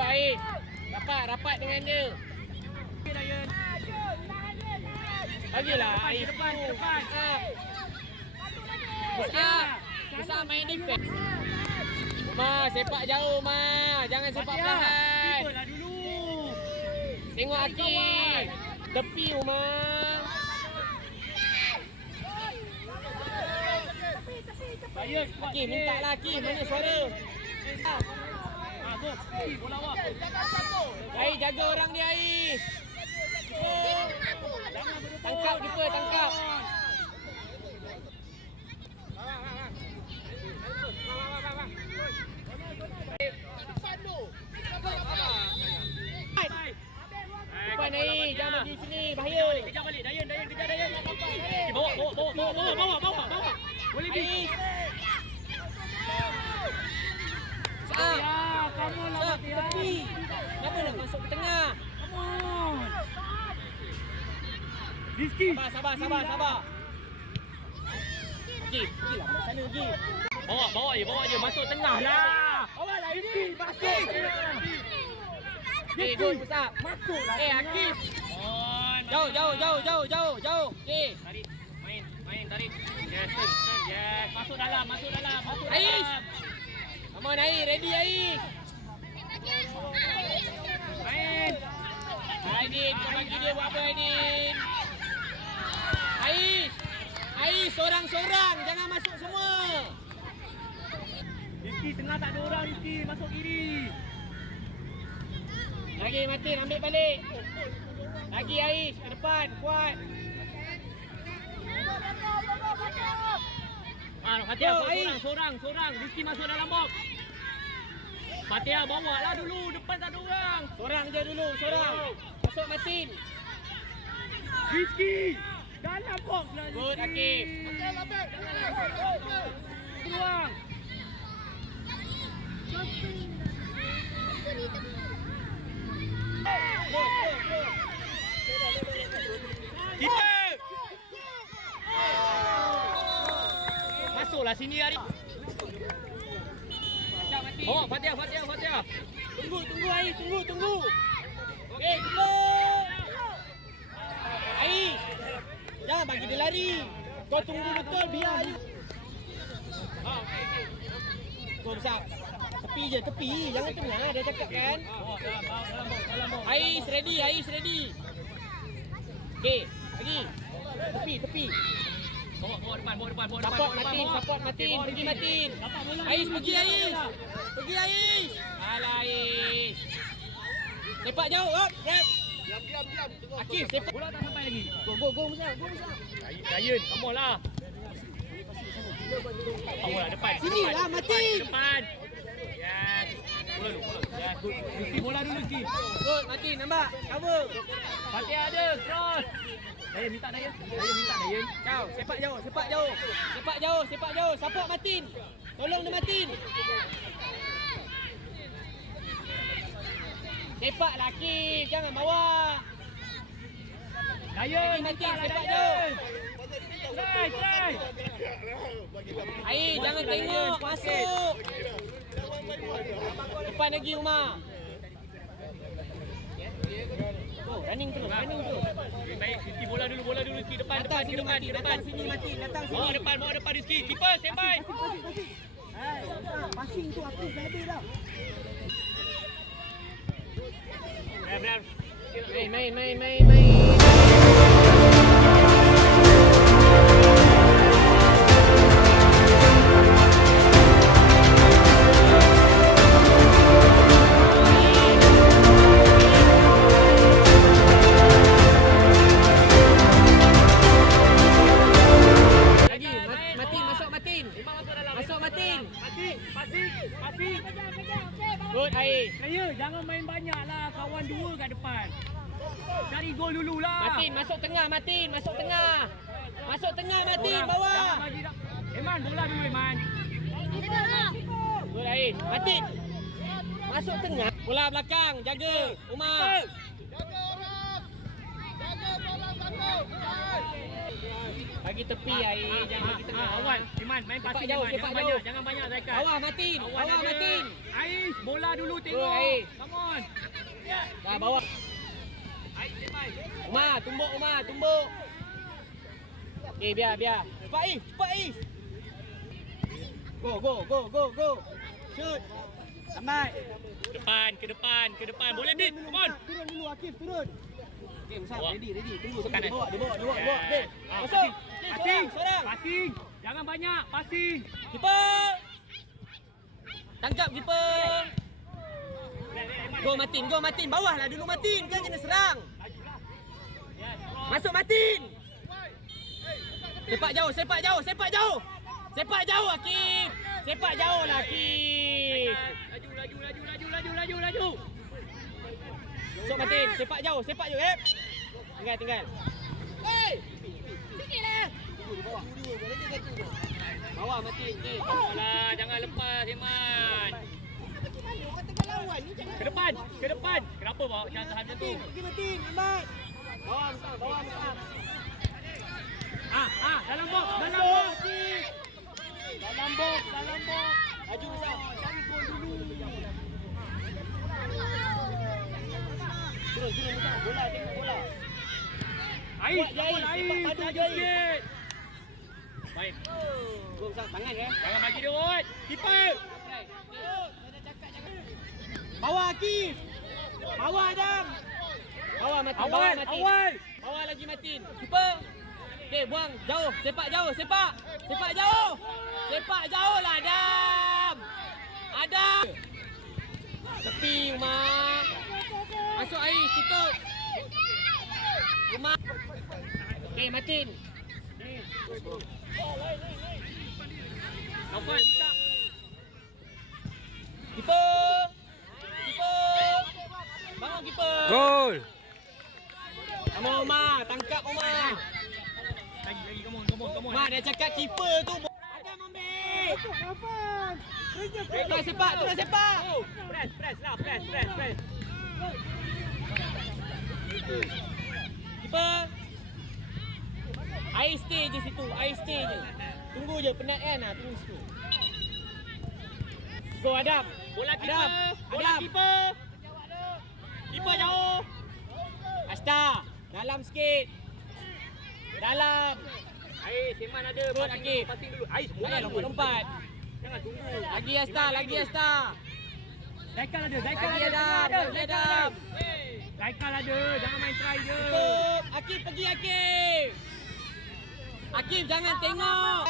Ais. Rapat dengan dia. Bagilah Ais. Depan. Besar main defense. Umar, sepak jauh Umar. Jangan sepak perlahan. Tibalah dulu. Tengok Akif. Tepi Umar. Akif, minta lah Akif. Mana suara? Bola awak. Ais, jaga orang dia Ais. Tangkap dia, tangkap. Depan Ais, jangan bagi sini, bahaya. Kejar balik, Dayan. Kejar Dayan. Bawa. Boleh Ais. Ya, kamu lah Tepi. Kenapa nak masuk ke tengah? Rizky. Sabar. Okey, pergilah belah sana pergi. Bawa je. Masuk tengah lah. Bawa lah Rizky, masuk. Gol besar. Masuklah. Akif. Jauh. Okey. Tarik. Main, tarik. Yes, turn. Yes. Masuk dalam. Ais. Come on Ais, ready Ais. Main. Aidin, kau bagi dia buat apa Aidin? Ais, sorang-sorang. Jangan masuk semua. Rizky, tengah tak ada orang, Rizky. Masuk kiri. Lagi Matin, ambil balik. Lagi Ais, ke depan, kuat. Fatia, sorang. Rizky masuk dalam box. Fatia, bawa lah dulu. Depan tak ada orang. Sorang je dulu, sorang. Masuk Matin. Rizky, dalam box lah Rizky. Good, Akif. Ruang. Kita. Masuklah sini hari. Bawa Fatia. Tunggu Ais, tunggu. Okey, tunggu. Ais. Jangan bagi dia lari. Kau tunggu betul biar Ais. Gol besar. Tepi. Jangan tengah dia cakap kan. Ais ready. Okey, lagi. Tepi. Bawa depan. Support Matin. Pergi Matin. Ais, pergi Ais. Alah Ais. Sepak jauh. Diam. Akif, sepak. Bola tak sampai lagi. Go Musa. Dayan, kamu lah. Kamu lah depan. Sini lah Matin. Depan. Yes. Bola dulu. Yes, good. Rizky, bola dulu Rizky. Good, Matin nampak. Cover. Fatia ada, cross. Dayan minta Dayan. Ciao, sepak jauh. Support Matin. Tolong dia Matin. Sepak laki, jangan bawa. Dayan, Matin, minta lah sepak Dayan. Try. Air, jangan tengok, masuk. Depan lagi Umar. Running terus. Baik, Rizky bola dulu Rizky. Depan. Datang sini Matin. Bawa depan Rizky. Keeper, standby. Passing tu aku dah ada dah. Main. Masuk Matin. Passing. Good Air. Saya jangan main banyak lah. Kawan dua kat depan. Cari gol dulu lah. Matin, masuk tengah Matin. Masuk tengah Matin, Orang, bawah. jangan bagi dah. Eman, bola dulu Eman. Good Air. Matin. Masuk tengah. Bola belakang, jaga. Umar. Jaga orang. Jaga bola satu. Bagi tepi air, jangan bagi tengah. Awal, Iman main passing jauh, Iman. sepak Jangan jauh. banyak, jangan banyak Zaikal. Bawah Martin, bawah Martin. Ais, bola dulu tengok. Ais. Come on. Dah bawah. Ais, Iman. Umar, tumbuk. Okey, biar. Cepat Is. Go. Shoot. Sampai. Ke depan. Boleh Din, come on. Turun dulu Akif, turun. Okey, Musab, Bawa. ready. Tunggu. Kanan. Dia bawa. Okey. Ah, Masuk. Passing. Sorang. Passing. Jangan banyak, passing. Kiper. Tangkap kiper. Go Martin. Bawahlah dulu Martin. Kan kena serang. Masuk Martin. Sepak jauh. Sepak jauh Akif. Sepak jauh lah Akif. Laju. Masuk Martin. Sepak jauh. Tinggal. Sikitlah. Bawah Martin. Okey. Alah, jangan lepas Iman. Ke depan. Kenapa bawa jangan macam tu? Pergi Martin. Lambat. Bawah Musab. Dalam box. Dalam box. Laju Musab. Cari gol dulu. Turun Musab. Tengok bola. Ais, Ais. laju sikit. Baik. Go Musab. Tangan Jangan bagi dia Rod. Keeper. Bawah Akif. Bawah Adam. Bawah Martin. Awal. Bawah lagi Martin. Keeper. Okey, buang jauh. Sepak jauh. Sepak jauh lah Adam. Tepi Umar. Masuk air, tutup. Umar. Okey, Martin. Naufal, minta. Keeper. Bangun keeper. Gol. Sama Umar, tangkap Umar. Lagi, come on. Umar dah cakap keeper tu. Adam ambil. Terus sepak. Press. Keeper. Air stay je situ. Tunggu je penat kan. Tunggu situ. Go Adam. Bola Adam. keeper. Keeper jauh. Asta. Dalam sikit. Dalam. Ais, Iman ada. Turun, Akif. Passing dulu. Ais, bola Jangan dulu. lompat. Jangan tunggu. Lagi Asta. Zaikal ada. Lagi Adam. Zaikal ada. Jangan main try je. Tutup. Akif pergi Akif. Akif jangan tengok.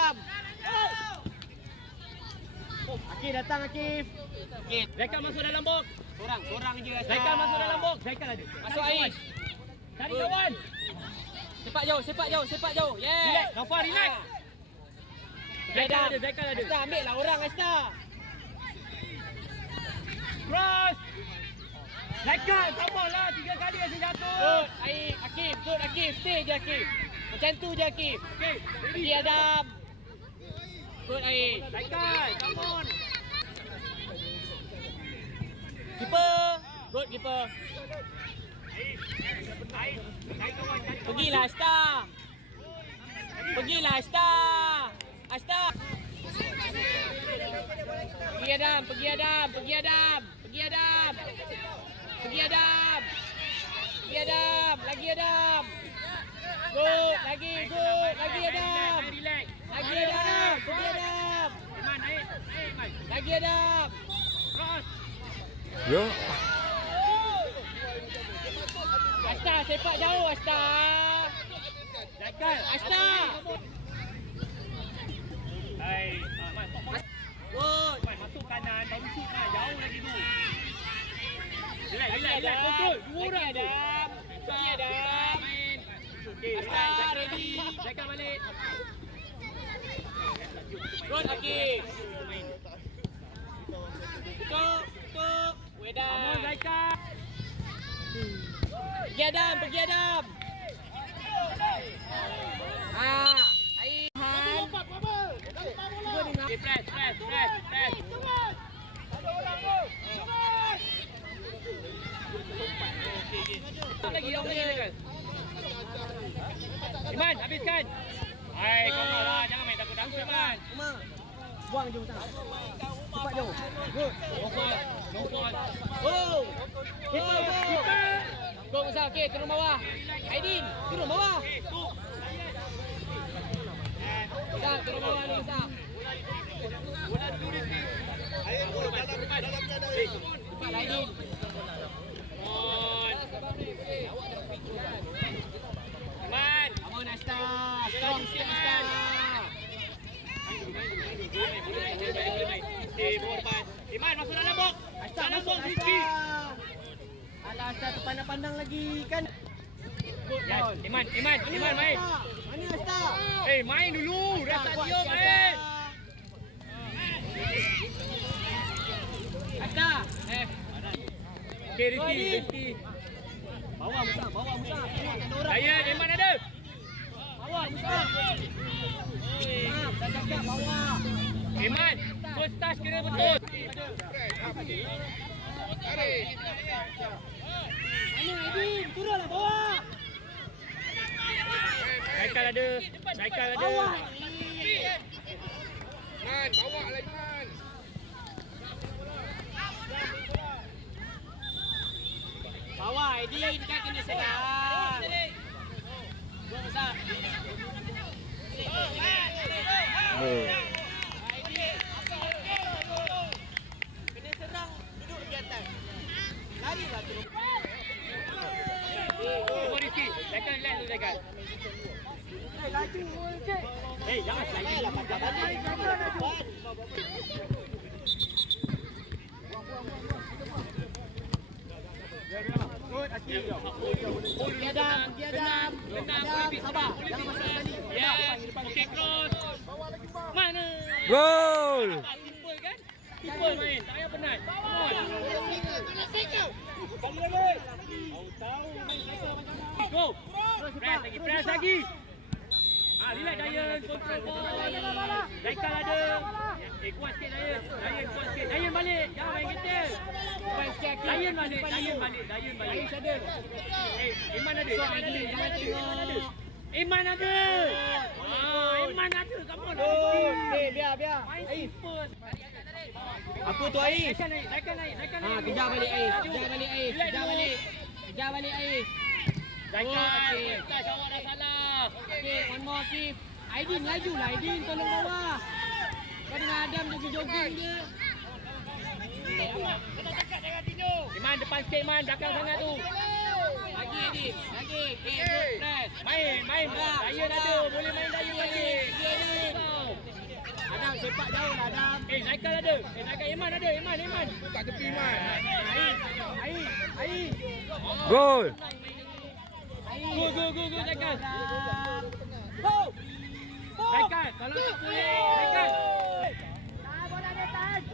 Akif datang Akif. Okey. Zaikal masuk dalam box. Sorang je Asta. Zaikal masuk dalam box. Zaikal ada. Masuk air. Cari kawan. Sepak jauh. Yeah. Relax. Naufal, relax. Adam. Zaikal ada. Asta ambil lah orang Asta. Cross. Zaikal, sabarlah. 3 kali asyik jatuh. Good, Akif. Stay je Akif. Macam tu je Akif. Okay. Pergi Adam. Good Air. Zaikal, come on. Keeper. Good keeper. Pergilah Asta. Asta. Pergi Adam. Lagi Adam. Good. Lagi Adam. Relax. Pergi Adam. Iman, naik, Iman. Lagi Adam. Cross. Yo. Asta sepak jauh Asta. Zaikal. Asta. Hai, Good. masuk kanan, baru shoot lah. Jauh lagi tu. Relax. Control. Dua orang tu. Pergi Adam. Okay, Asta ready. Zaikal balik. Good Akif. Tutup. Wedan. Come on, Zaikal. Pergi Adam. Air. Okay, press. Lagi Zaikal. Iman, habiskan. Hai, kau lah. Jangan main takut-takut, Iman. Umar. Buang je utang. Cepat jauh. Good. No fault. No fault. Oh. Keeper go. Go Musa. Okey, turun bawah. Aidin, turun bawah. Musa, turun bawah ni Musa. Cepat Aidin. Iman. Come on Asta. Strong sikit Asta. Iman masuk dalam box. Asta Dalam masuk box Rizky. Asta. Alah Asta terpandang-pandang lagi kan. Ya, Iman main. Mana Asta? Main dulu. Dah tak Kuat dia sikit, main. Asta. Okey Rizky. Bawa Musa. Tengok tak ada orang. Ryan, Iman ada. Bawa Musa. Dah cakap bawa. Iman, first touch kena betul. Mana Aidin? Turunlah bawa. Saikal ada. Bawa. Man, bawa lagi Man. Bawa Aidin kan kena sedar. Go Musa. Kena serang duduk di atas. Larilah turun. Tunggu Rizky. Saikal relax dulu Saikal. Laju cik. Jangan slide dulu. Pergi Adam. Sabar. Jangan masuk sekali. Ya, okey cross. Mana? Gol! Simple kan? Simple main. Tak payah penat. Come on. Go. Press lagi. Relax Dayan. Control ball. Daikal ada. Kuat sikit Dayan. Kuat sikit. Dayan balik. Jangan main ketel. Dayan balik. Ain ada. Iman ada. Jangan tengok. Iman ada. Iman ada. Come on. Biar. Main Ain. simple. Apa tu Ain? Naikkan naik. Kejar balik Ain. Kejar balik Ain. Daikal. Awak dah salah. Okey, one more Kif. Aidin laju lah Aidin, tolong bawah. Kau dengan Adam jogging je. Iman depan sikit Iman. Belakang sangat tu. Lagi Aidin, lagi. Okay, good press. Main. Dayan ada. Boleh main Dayan balik. Adam sepak jauh lah Adam. Naikal ada. Naikal Iman ada. Iman. Buka tepi Man. Ain. Gol! Go Naikal. Go. Naikal. Kalau tak boleh. Naikal.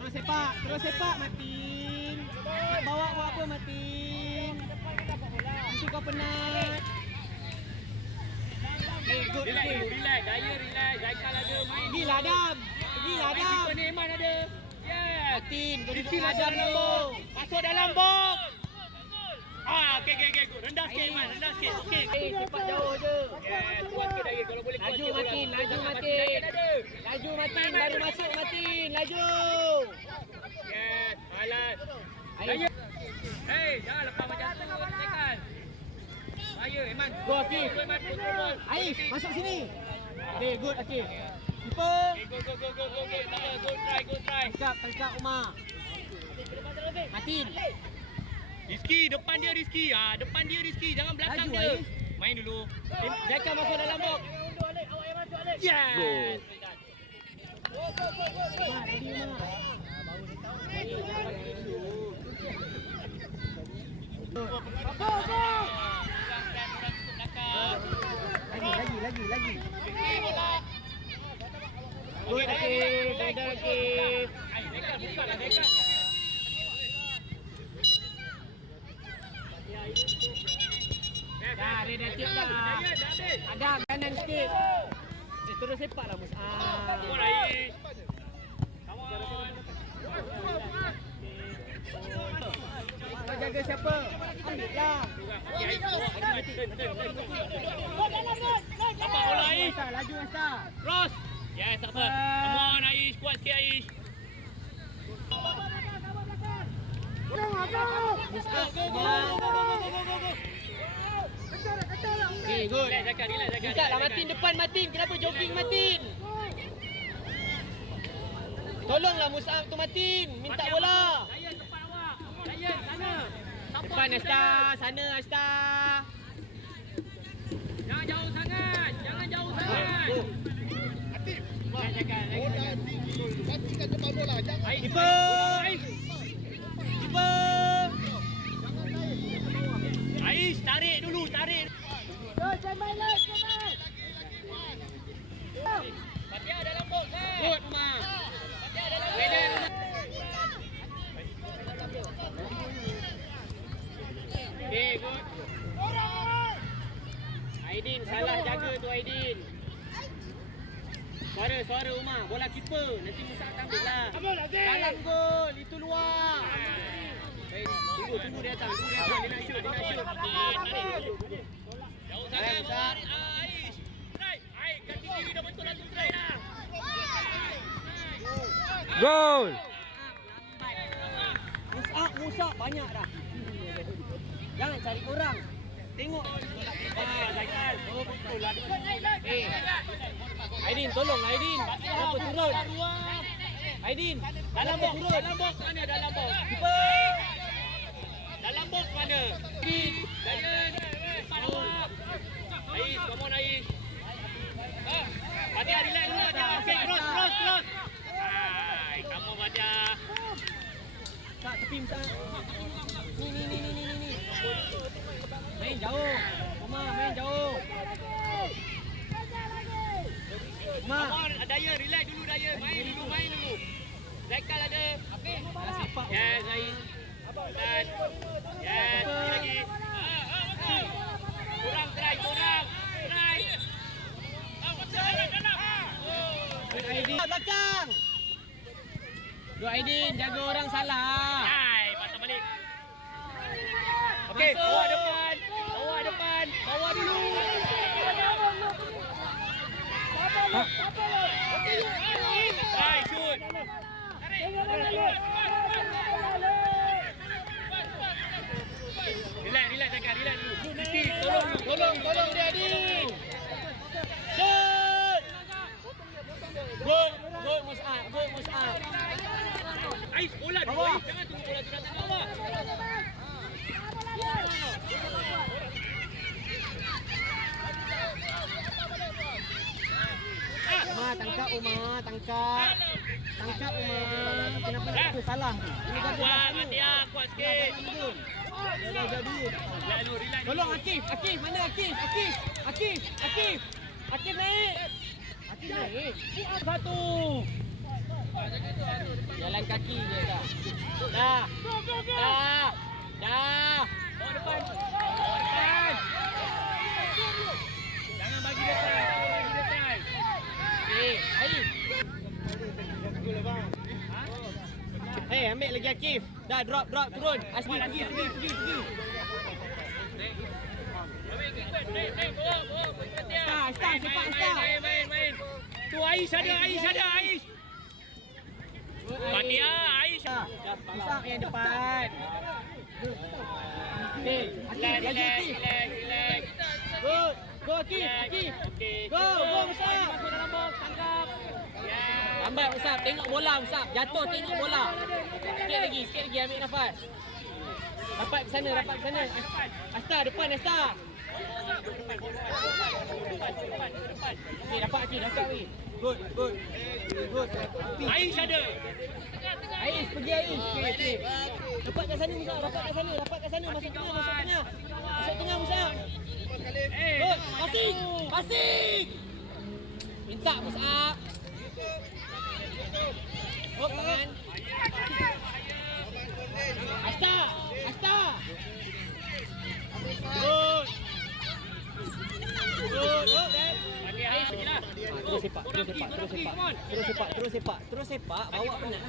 Terus sepak Martin. Bawa apa Martin? Nanti kau penat. Okay, good. Relax. Dayan relax. Naikal ada. Main. Pergilah Adam. Main ni Iman ada. Yes. Martin, kau Rizky duduk masuk Adam dalam dulu. box. Masuk dalam box. Okay. Rendah sikit Iman. Okey. Sepak jauh je. Yes. Kuat sikit Dayan. Kalau boleh kuat Laju sikit Martin, bola. laju Martin. Dayan ada. Laju Martin, baru masuk Martin. Laju. Yes. Alat. Ain. Dayan. Jangan lepas macam tu. Naikal. Ayo Iman. Go Akif. Iman kontrol. Aif, masuk sini. Okay, good Akif. Keeper. Okay, go try. Tangkap Umar. Martin. Rizky, depan dia Rizky. Depan dia Rizky, jangan belakang Laju, dia. Aif. Main dulu. Jackal masuk dalam box. Yes. Gol. Umar, ready Umar. Lagi. Good Akif, ada Akif. Jackal buka lah Jackal. Dah, ready tip dah. Adam, kanan sikit. Terus sepak lah Mus. Come on Aif. Come on. Kau jaga siapa? Ambil lah. Okay Aif. Turn. Dapat bola Ais. Laju Asta. Cross. Yes, tak apa. Come on Ais, kuat sikit Ais. Okay, good. Relax Zakar, relax Zakar. Minta lah Martin depan Martin. Kenapa jogging Martin? Tolonglah Mus'ab tu Martin. Minta bola. Dayan tempat awak. Dayan sana. Depan Asta. Sana Asta. Jangan jauh sangat. Jangan jauh sangat. Relax Zakar. Bola tinggi. Pastikan cepat bola. Jangan Ais. Keeper. Ais. Keeper. Ais, tarik dulu, tarik. Fatia dalam box eh. Good Umar. Fatia dalam box. Okay, good. Aidin salah jaga tu Aidin. Suara Umar. Bola keeper. Nanti Musa akan ambil lah. Dalam gol. Itu luar. Tunggu dia datang. Dia nak shoot. Jauh sangat tarik Ais. Right. Ais, kaki kiri dah betul lalu try lah. Goal. Musa banyak dah. Jangan cari orang. Tengok. Zakar. Oh, betul lah. Aidin, tolong Aidin. Kenapa turun? Aidin, Dalam box. turun. Dalam box mana dalam box? Keeper. Dalam box mana? Dayan. Depan awak. Ais, come on Ais. Fatia relax dulu Fatia. Okay, cross. Hai, kamu Fatia. Tak tepi Musa. Ni. Main jauh. Umar main jauh. Umar. Come on, Dayan, relax dulu Dayan. Main dulu. Zakar ada. Sepak. Yes, Ais. Dan yes, lagi. Kurang try. Aidin belakang. Dua Aidin jaga orang salah. Hai, patah balik. Okey, bawa depan. Bawa dulu. Hai, shoot. Relax Zakar, relax dulu. Mesti Tolong dia Aidin. Shoot. Good Mus'ab. Ais, bola dulu. Bawah. Ais. Jangan tunggu bola tu datang bawah. Umar, tangkap Umar. Kenapa itu salah? Ini kan Kuat, Fatia. Kuat sikit. Dah jadi. Relax dulu, relax dulu. Tolong Akif. Mana Akif? Akif naik. Satu. Jalan kaki je dah. Dah. Bawa depan. Jangan bagi dia try. Aif. Hey, ambil lagi Akif. Dah drop turun. Asmi pergi. Star. Main. Tu Ais ada. Fatia, Ais. Musa yang depan. Okay, Akif lagi Akif. Relax. Good. Go Akif. Okey. Go Musa. Masuk dalam box, tangkap. Yeah. Lambat Musab, tengok bola Musab. Jatuh tengok bola. Sikit lagi ambil nafas. Rapat ke sana. Asta depan Asta. Okey, dapat lagi. Good. Ais ada. Ais, pergi Ais. Okey. Dapat kat sana Musab, masuk tengah Musab. Good, passing. Minta Musab. Hop tangan. Asta. Good. Okey, Ais pergilah. Terus sepak. Bawa penat.